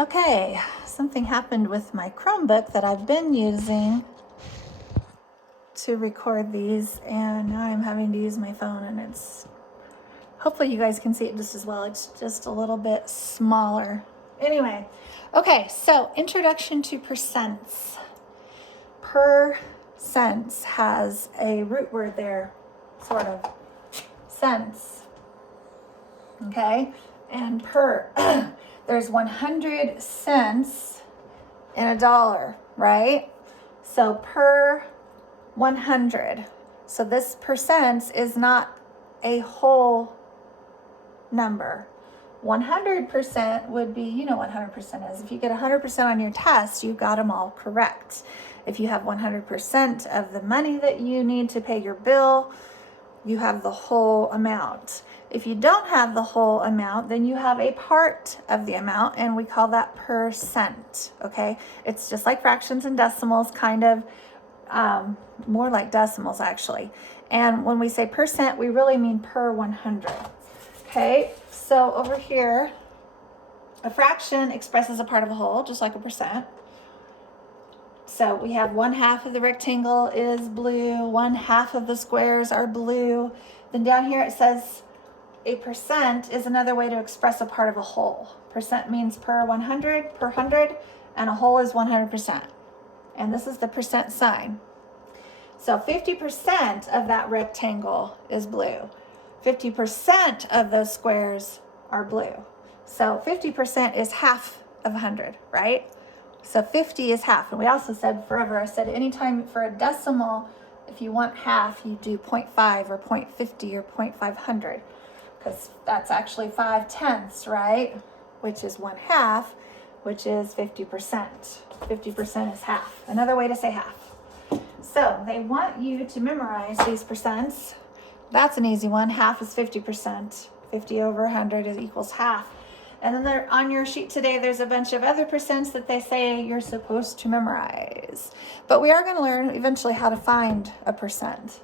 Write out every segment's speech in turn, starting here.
Okay, something happened with my Chromebook that I've been using to record these, and now I'm having to use my phone, and it's, hopefully you guys can see it just as well. It's just a little bit smaller. Anyway, okay, so introduction to percents. Per cents has a root word there, sort of, cents, okay? And per, there's 100 cents in a dollar, right? So per 100. So this percent is not a whole number. 100% would be, you know what 100% is. If you get 100% on your test, you got them all correct. If you have 100% of the money that you need to pay your bill, you have the whole amount. If you don't have the whole amount, then you have a part of the amount, and we call that percent, okay? It's just like fractions and decimals, kind of more like decimals actually. And when we say percent, we really mean per 100, okay? So over here, a fraction expresses a part of a whole, just like a percent. So we have 1/2 of the rectangle is blue, 1/2 of the squares are blue. Then down here it says a percent is another way to express a part of a whole. Percent means per 100, per 100, and a whole is 100%. And this is the percent sign. So 50% of that rectangle is blue. 50% of those squares are blue. So 50% is half of 100, right? So 50 is half. And we also said forever, I said anytime for a decimal, if you want half, you do 0.5 or 0.50 or 0.500, because that's actually 5/10, right? Which is 1/2, which is 50%. 50% is half. Another way to say half. So they want you to memorize these percents. That's an easy one. Half is 50%. 50 over 100 is equals half. And then there, on your sheet today, there's a bunch of other percents that they say you're supposed to memorize. But we are going to learn eventually how to find a percent.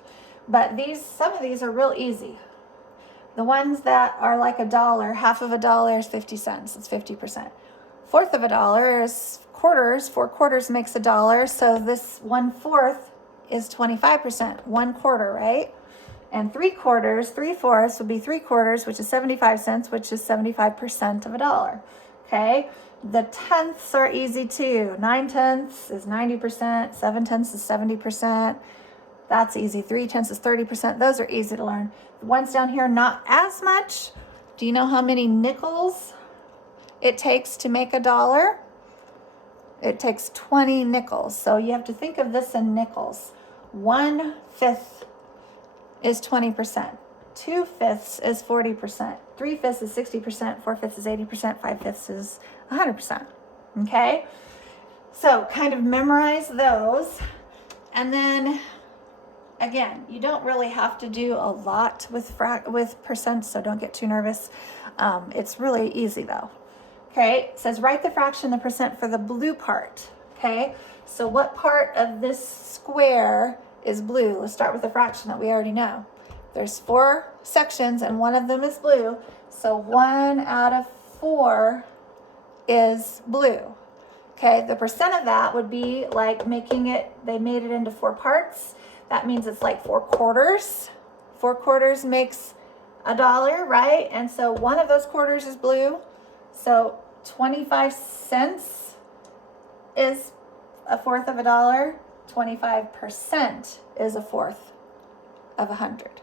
But some of these are real easy. The ones that are like a dollar, half of a dollar is 50 cents. It's 50%. Fourth of a dollar is quarters. 4 quarters makes a dollar. So this 1/4 is 25%. 1/4, right? And 3/4, 3/4 would be 3/4, which is 75 cents, which is 75% of a dollar. Okay. The tenths are easy too. 9/10 is 90%. 7/10 is 70%. That's easy. 3/10 is 30%. Those are easy to learn. The ones down here, not as much. Do you know how many nickels it takes to make a dollar? It takes 20 nickels. So you have to think of this in nickels. 1/5 is 20%. 2/5 is 40%. 3/5 is 60%. 4/5 is 80%. 5/5 is 100%. Okay? So kind of memorize those. And then again, you don't really have to do a lot with percents, so don't get too nervous. It's really easy though. Okay, it says write the fraction, the percent for the blue part. Okay, so what part of this square is blue? Let's start with the fraction that we already know. There's 4 sections and one of them is blue. So 1 out of 4 is blue. Okay, the percent of that would be like they made it into 4 parts. That means it's like 4 quarters. 4 quarters makes a dollar, right? And so one of those quarters is blue. So 25 cents is 1/4 of a dollar. 25% is 1/4 of 100.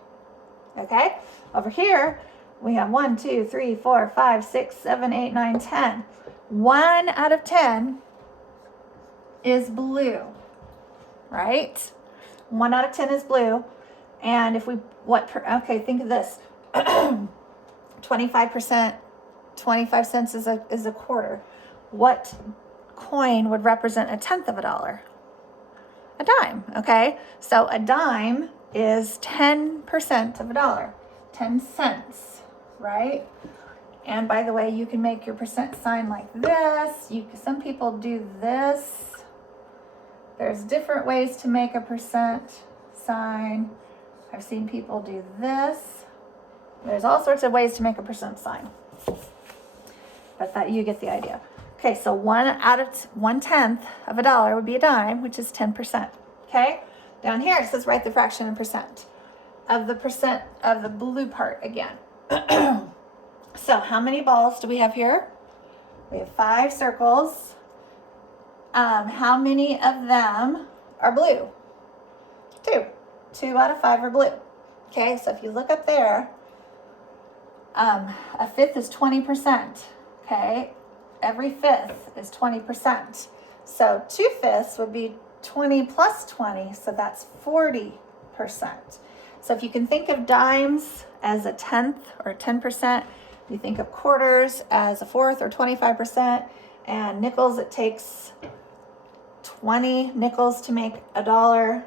Okay? Over here, we have 1, 2, 3, 4, 5, 6, 7, 8, 9, 10. 1 out of 10 is blue, right? 1 out of 10 is blue. And if we, okay, think of this. 25%, 25 cents is a quarter. What coin would represent 1/10 of a dollar? A dime, okay? So a dime is 10% of a dollar. 10 cents, right? And by the way, you can make your percent sign like this. Some people do this. There's different ways to make a percent sign. I've seen people do this. There's all sorts of ways to make a percent sign. But that you get the idea. Okay, so 1/10 of a dollar would be a dime, which is 10%. Okay, down here it says write the fraction in percent of the blue part again. So how many balls do we have here? We have 5 circles. How many of them are blue? 2. 2 out of 5 are blue. Okay, so if you look up there, a fifth is 20%. Okay, every fifth is 20%. So 2/5 would be 20 plus 20, so that's 40%. So if you can think of dimes as a tenth or 10%, you think of quarters as a fourth or 25%, and nickels, it takes 20 nickels to make a dollar.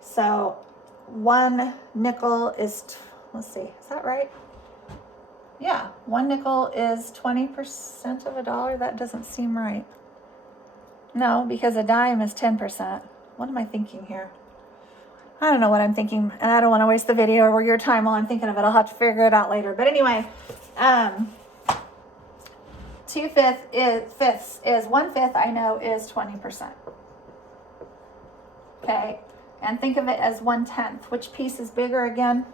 So 1 nickel is, let's see, is that right? Yeah, 1 nickel is 20% of a dollar. That doesn't seem right. No, because a dime is 10%. What am I thinking here? I don't know what I'm thinking, and I don't want to waste the video or your time while I'm thinking of it. I'll have to figure it out later. But anyway, 2/5 is 1/5, I know, is 20%. Okay, and think of it as 1/10. Which piece is bigger again?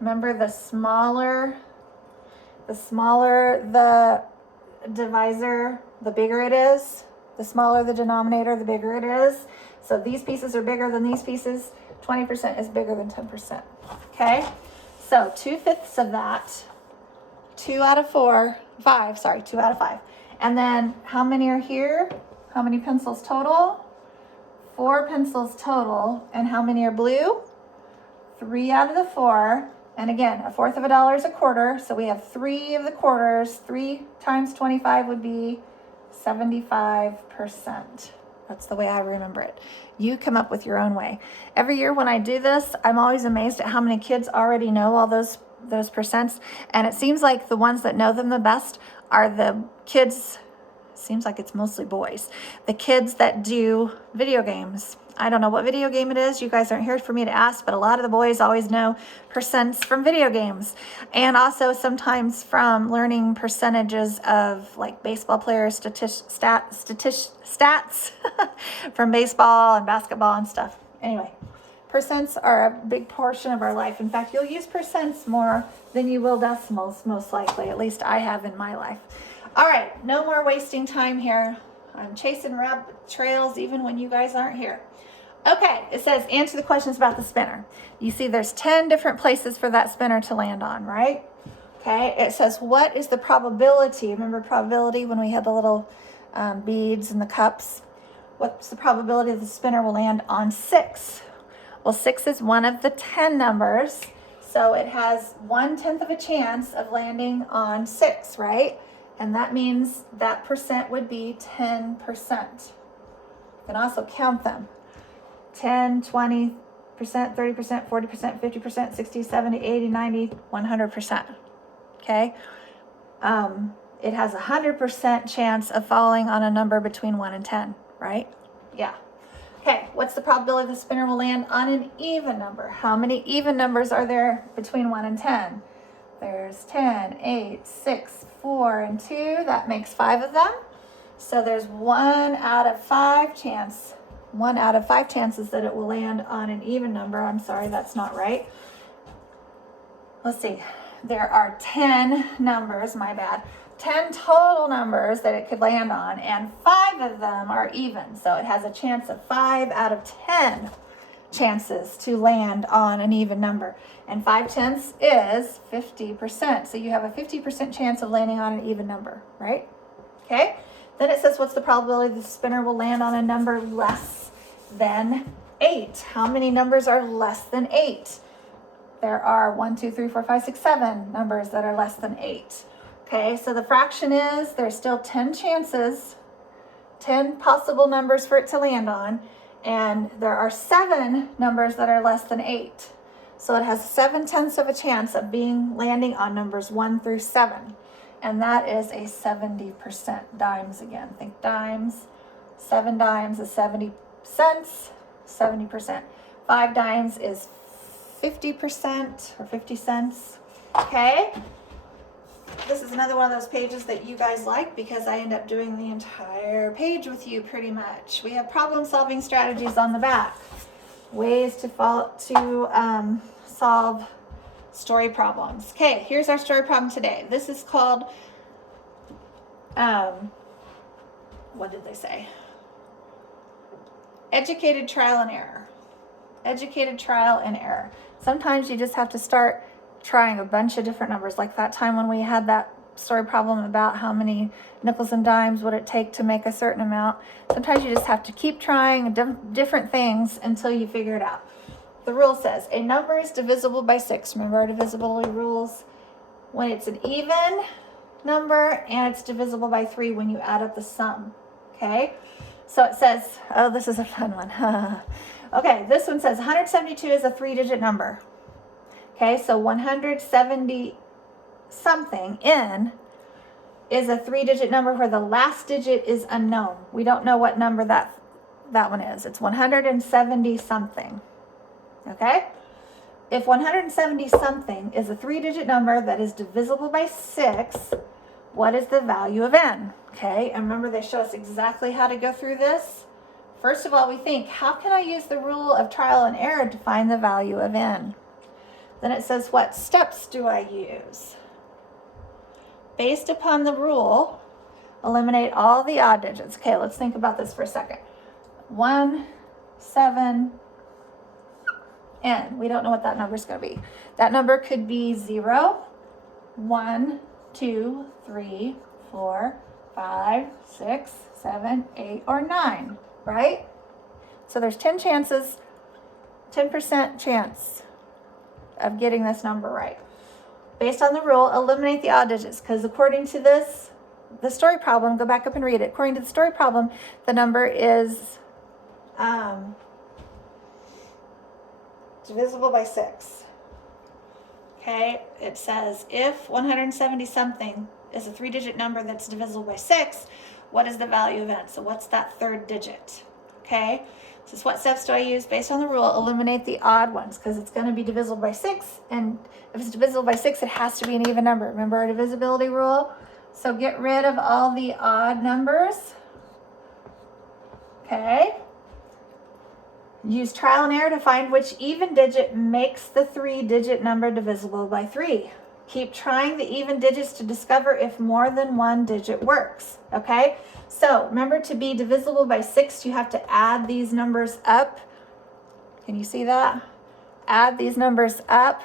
Remember, the smaller the divisor, the bigger it is. The smaller the denominator, the bigger it is. So these pieces are bigger than these pieces. 20% is bigger than 10%. Okay, so 2/5 of that, 2 out of 5. And then how many are here? How many pencils total? 4 pencils total. And how many are blue? 3 out of the 4. And again, a fourth of a dollar is a quarter. So we have 3 of the quarters. 3 times 25 would be 75%. That's the way I remember it. You come up with your own way. Every year when I do this, I'm always amazed at how many kids already know all those percents. And it seems like the ones that know them the best are the kids, seems like it's mostly boys, the kids that do video games. I don't know what video game it is. You guys aren't here for me to ask, but a lot of the boys always know percents from video games. And also sometimes from learning percentages of like baseball players, stats from baseball and basketball and stuff. Anyway, percents are a big portion of our life. In fact, you'll use percents more than you will decimals, most likely. At least I have in my life. All right, no more wasting time here. I'm chasing rabbit trails even when you guys aren't here. Okay, it says answer the questions about the spinner. You see there's 10 different places for that spinner to land on, right? Okay, it says what is the probability? Remember probability when we had the little beads and the cups? What's the probability that the spinner will land on 6? Well, 6 is one of the 10 numbers, so it has 1/10 of a chance of landing on 6, right? And that means that percent would be 10%. You can also count them. 10, 20%, 30%, 40%, 50%, 60, 70, 80, 90, 100%. Okay? It has a 100% chance of falling on a number between 1 and 10, right? Yeah. Okay, what's the probability the spinner will land on an even number? How many even numbers are there between 1 and 10? There's 10, 8, 6, 4, and 2. That makes 5 of them. So there's 1 out of 5 chances that it will land on an even number. I'm sorry, that's not right. Let's see. There are 10 numbers, my bad. 10 total numbers that it could land on, and 5 of them are even. So it has a chance of 5 out of 10 chances to land on an even number. And 5/10 is 50%. So you have a 50% chance of landing on an even number, right? Okay. Then it says, what's the probability the spinner will land on a number less than 8? How many numbers are less than 8? There are 1, 2, 3, 4, 5, 6, 7 numbers that are less than 8. Okay, so the fraction is there's still 10 chances, 10 possible numbers for it to land on, and there are 7 numbers that are less than 8. So it has 7/10 of a chance of landing on numbers 1 through 7. And that is a 70%. Dimes again. Think dimes. 7 dimes is 70 cents, 70%. 5 dimes is 50% or 50 cents. Okay? This is another one of those pages that you guys like because I end up doing the entire page with you pretty much. We have problem-solving strategies on the back. Ways to solve story problems. Okay, here's our story problem today. This is called, what did they say? Educated trial and error. Educated trial and error. Sometimes you just have to start trying a bunch of different numbers, like that time when we had that story problem about how many nickels and dimes would it take to make a certain amount. Sometimes you just have to keep trying different things until you figure it out. The rule says a number is divisible by 6. Remember our divisibility rules? When it's an even number and it's divisible by 3 when you add up the sum. Okay? So it says, oh, this is a fun one. Okay, this one says 172 is a 3-digit number. Okay, so 170 something in is a 3-digit number where the last digit is unknown. We don't know what number that one is. It's 170 something. Okay? If 170 something is a 3-digit number that is divisible by 6, what is the value of n? Okay, and remember they show us exactly how to go through this. First of all, we think, how can I use the rule of trial and error to find the value of n? Then it says, what steps do I use? Based upon the rule, eliminate all the odd digits. Okay, let's think about this for a second. 1, 7, n. We don't know what that number is going to be. That number could be 0, 1, 2, 3, 4, 5, 6, 7, 8, or 9, right? So there's 10 chances, 10% chance of getting this number right. Based on the rule, eliminate the odd digits, because according to this, the story problem, go back up and read it. According to the story problem, the number is divisible by 6. Okay, it says if 170 something is a 3-digit number that's divisible by 6, what is the value of n? So what's that third digit? Okay, so what steps do I use based on the rule? Eliminate the odd ones because it's going to be divisible by 6, and if it's divisible by 6, it has to be an even number. Remember our divisibility rule? So get rid of all the odd numbers. Okay. Use trial and error to find which even digit makes the 3-digit number divisible by 3. Keep trying the even digits to discover if more than one digit works. Okay? So remember, to be divisible by 6, you have to add these numbers up. Can you see that? Add these numbers up.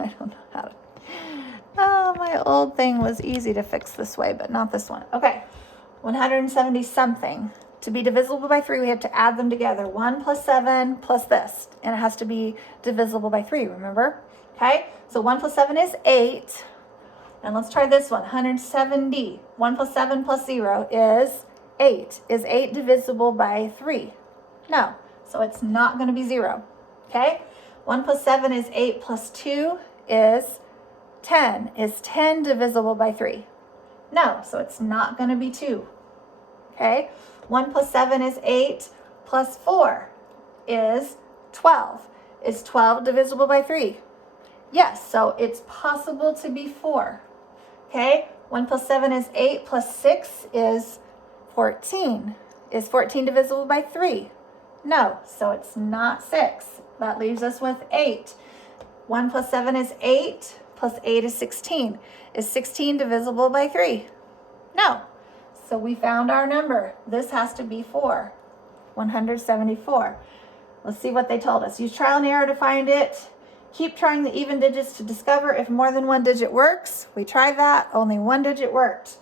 I don't know how to. Oh, my old thing was easy to fix this way, but not this one. Okay. 170 something. To be divisible by 3, we have to add them together. 1 plus 7 plus this. And it has to be divisible by 3, remember? Okay, so 1 plus 7 is 8. And let's try this one, 170. 1 plus 7 plus 0 is 8. Is 8 divisible by 3? No, so it's not going to be 0. Okay, 1 plus 7 is 8 plus 2 is 10. Is 10 divisible by 3? No, so it's not going to be 2. Okay, 1 plus 7 is 8 plus 4 is 12. Is 12 divisible by 3? Yes, so it's possible to be 4. Okay, 1 plus 7 is 8 plus 6 is 14. Is 14 divisible by 3? No, so it's not 6. That leaves us with 8. 1 plus 7 is 8 plus 8 is 16. Is 16 divisible by 3? No. So we found our number. This has to be 4. 174. Let's see what they told us. Use trial and error to find it. Keep trying the even digits to discover if more than one digit works. We tried that. Only one digit worked.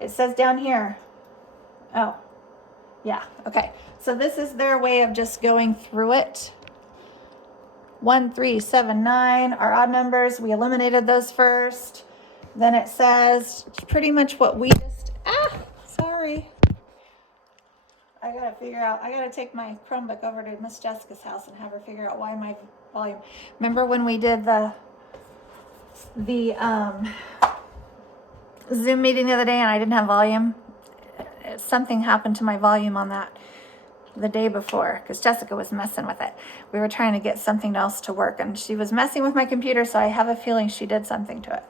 It says down here. Oh, yeah. Okay. So this is their way of just going through it. 1, 3, 7, 9. Our odd numbers, we eliminated those first. Then it says pretty much what we just... Sorry. I gotta take my Chromebook over to Miss Jessica's house and have her figure out why my volume. Remember when we did the Zoom meeting the other day and I didn't have volume? Something happened to my volume on that the day before because Jessica was messing with it. We were trying to get something else to work and she was messing with my computer, so I have a feeling she did something to it.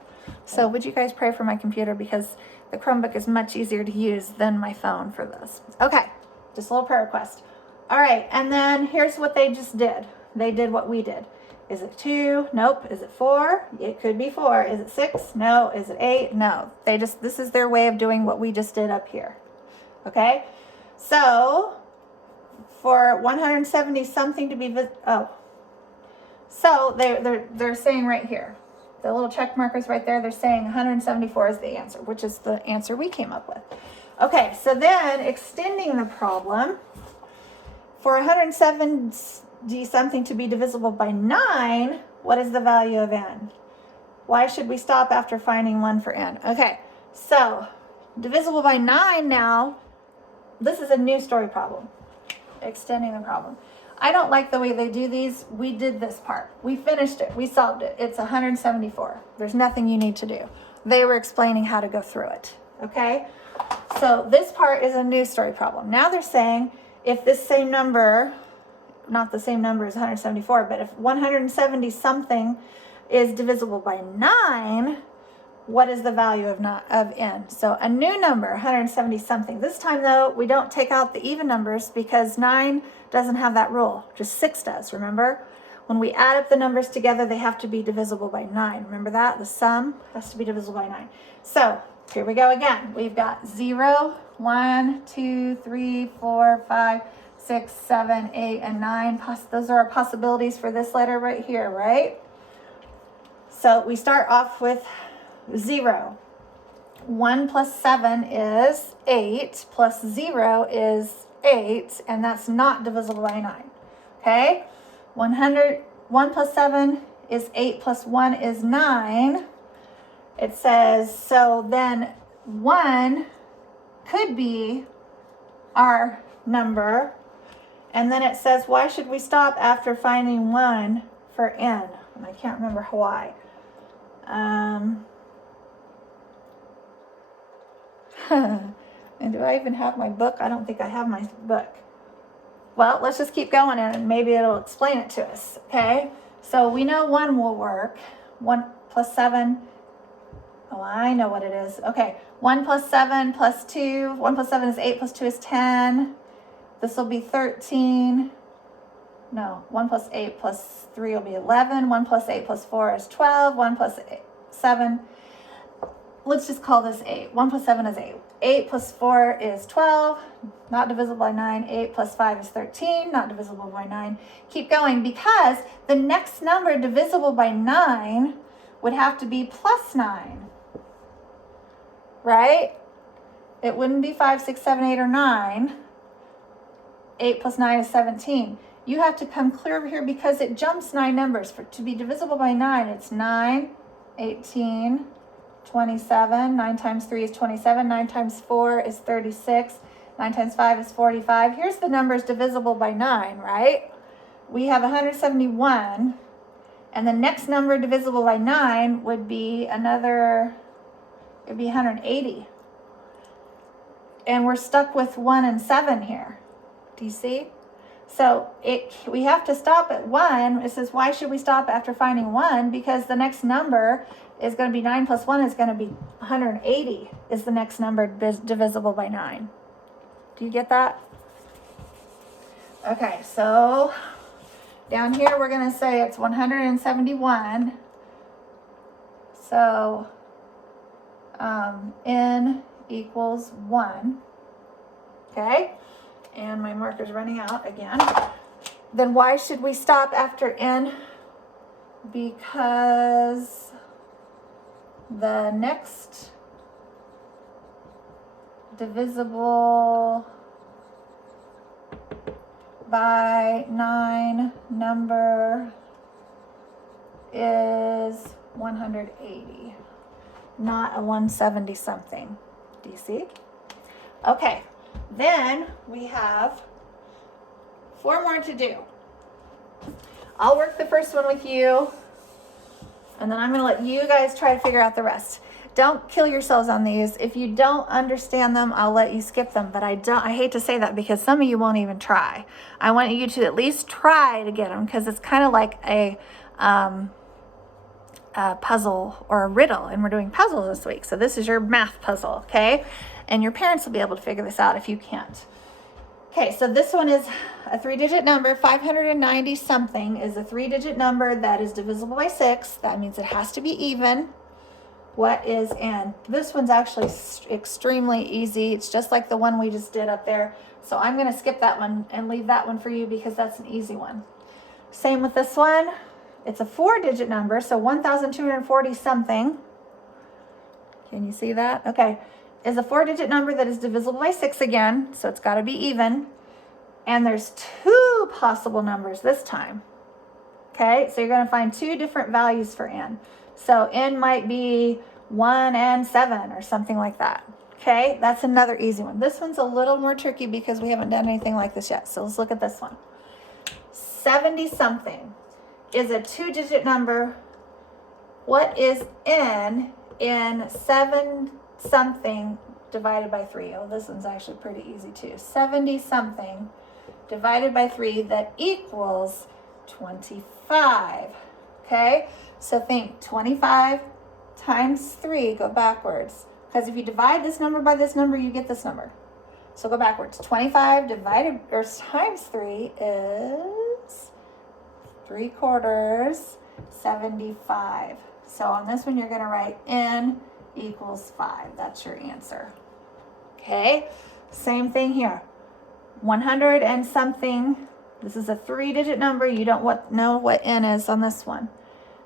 So would you guys pray for my computer, because the Chromebook is much easier to use than my phone for this. Okay, just a little prayer request. All right, and then here's what they just did. They did what we did. Is it 2? Nope. Is it 4? It could be 4. Is it 6? No. Is it 8? No. This is their way of doing what we just did up here. Okay? So, for 170 something to be, so they're saying right here, the little check markers right there, they're saying 174 is the answer, which is the answer we came up with. Okay, so then extending the problem, for 170 something to be divisible by 9, what is the value of n? Why should we stop after finding 1 for n? Okay, so divisible by 9 now, this is a new story problem, extending the problem. I don't like the way they do these. We did this part. We finished it. We solved it. It's 174. There's nothing you need to do. They were explaining how to go through it, okay? So this part is a new story problem. Now they're saying if this same number, not the same number as 174, but if 170 something is divisible by 9, what is the value of n? So a new number, 170 something. This time though, we don't take out the even numbers because 9 doesn't have that rule, just 6 does, remember? When we add up the numbers together, they have to be divisible by 9. Remember that? The sum has to be divisible by 9. So here we go again. We've got 0, 1, 2, 3, 4, 5, 6, 7, 8, and 9. Those are our possibilities for this letter right here, right? So we start off with 0. 1 plus 7 is 8, plus 0 is 8, and that's not divisible by 9. Okay? 1 plus 7 is 8, plus 1 is 9. It says, so then 1 could be our number. And then it says, why should we stop after finding 1 for n? And I can't remember why. And do I even have my book? I don't think I have my book. Well, let's just keep going and maybe it'll explain it to us, okay? So we know 1 will work. 1 plus 7. Oh, I know what it is. Okay, 1 plus 7 plus 2. 1 plus 7 is 8 plus 2 is 10. This will be 13. No, 1 plus 8 plus 3 will be 11. 1 plus 8 plus 4 is 12. 1 plus 7, let's just call this 8. 1 plus 7 is 8. 8 plus 4 is 12, not divisible by 9. 8 plus 5 is 13, not divisible by 9. Keep going, because the next number divisible by 9 would have to be plus 9, right? It wouldn't be 5, 6, 7, 8, or 9. 8 plus 9 is 17. You have to come clear over here because it jumps 9 numbers. To be divisible by 9, it's 9, 18, 27. 9 times 3 is 27. 9 times 4 is 36. 9 times 5 is 45. Here's the numbers divisible by 9, right? We have 171. And the next number divisible by 9 would be it'd be 180. And we're stuck with 1 and 7 here. Do you see? So we have to stop at 1. It says, why should we stop after finding 1? Because the next number is going to be 9 plus 1 is going to be 180 is the next number divisible by 9. Do you get that? Okay, so down here we're going to say it's 171. So n equals 1. Okay? And my marker's running out again. Then why should we stop after n? Because the next divisible by 9 number is 180, not a 170 something. Do you see? Okay. Then we have 4 more to do. I'll work the first one with you, and then I'm going to let you guys try to figure out the rest. Don't kill yourselves on these. If you don't understand them, I'll let you skip them, but I hate to say that because some of you won't even try. I want you to at least try to get them because it's kind of like a a puzzle or a riddle, and we're doing puzzles this week. So this is your math puzzle, okay? And your parents will be able to figure this out if you can't. Okay, so this one is a 3-digit number. 590 something is a 3-digit number that is divisible by 6. That means it has to be even. What is n? This one's actually extremely easy. It's just like the one we just did up there. So I'm going to skip that one and leave that one for you because that's an easy one. Same with this one. It's a 4-digit number, so 1,240 something. Can you see that? Okay. Is a 4-digit number that is divisible by 6 again, so it's got to be even. And there's 2 possible numbers this time. Okay, so you're going to find 2 different values for n. So n might be 1 and 7 or something like that. Okay, that's another easy one. This one's a little more tricky because we haven't done anything like this yet. So let's look at this one. 70 something is a 2-digit number. What is n in 7 something divided by 3? Oh, this one's actually pretty easy too. 70 something divided by 3 that equals 25. Okay, so think 25 times 3, go backwards. Because if you divide this number by this number, you get this number. So go backwards. 25 divided or times 3 is 3/4, 75. So on this one, you're going to write n equals 5. That's your answer. Okay, same thing here. 100 and something. This is a 3-digit number. You don't know what n is on this one.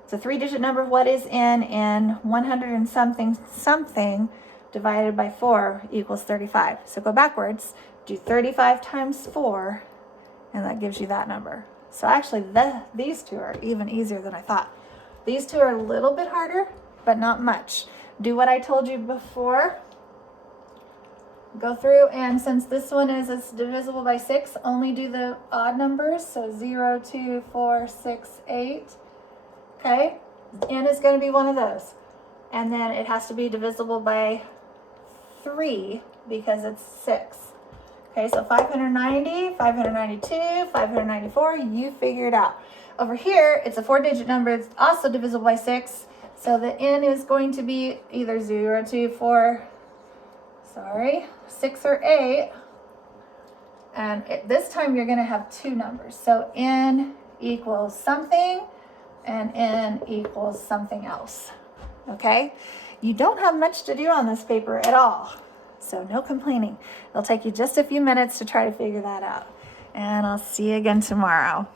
It's a 3-digit number. What is n in 100 and something something divided by 4 equals 35. So go backwards. Do 35 times 4, and that gives you that number. So actually, these 2 are even easier than I thought. These 2 are a little bit harder, but not much. Do what I told you before. Go through, and since this one is divisible by 6, only do the odd numbers. So 0, 2, 4, 6, 8. Okay, n is going to be one of those. And then it has to be divisible by 3 because it's 6. Okay, so 590, 592, 594, you figure it out. Over here, it's a 4-digit number. It's also divisible by 6. So the n is going to be either 0, 2, 4, 6 or 8. And this time you're going to have 2 numbers. So n equals something and n equals something else. Okay? You don't have much to do on this paper at all. So no complaining. It'll take you just a few minutes to try to figure that out. And I'll see you again tomorrow.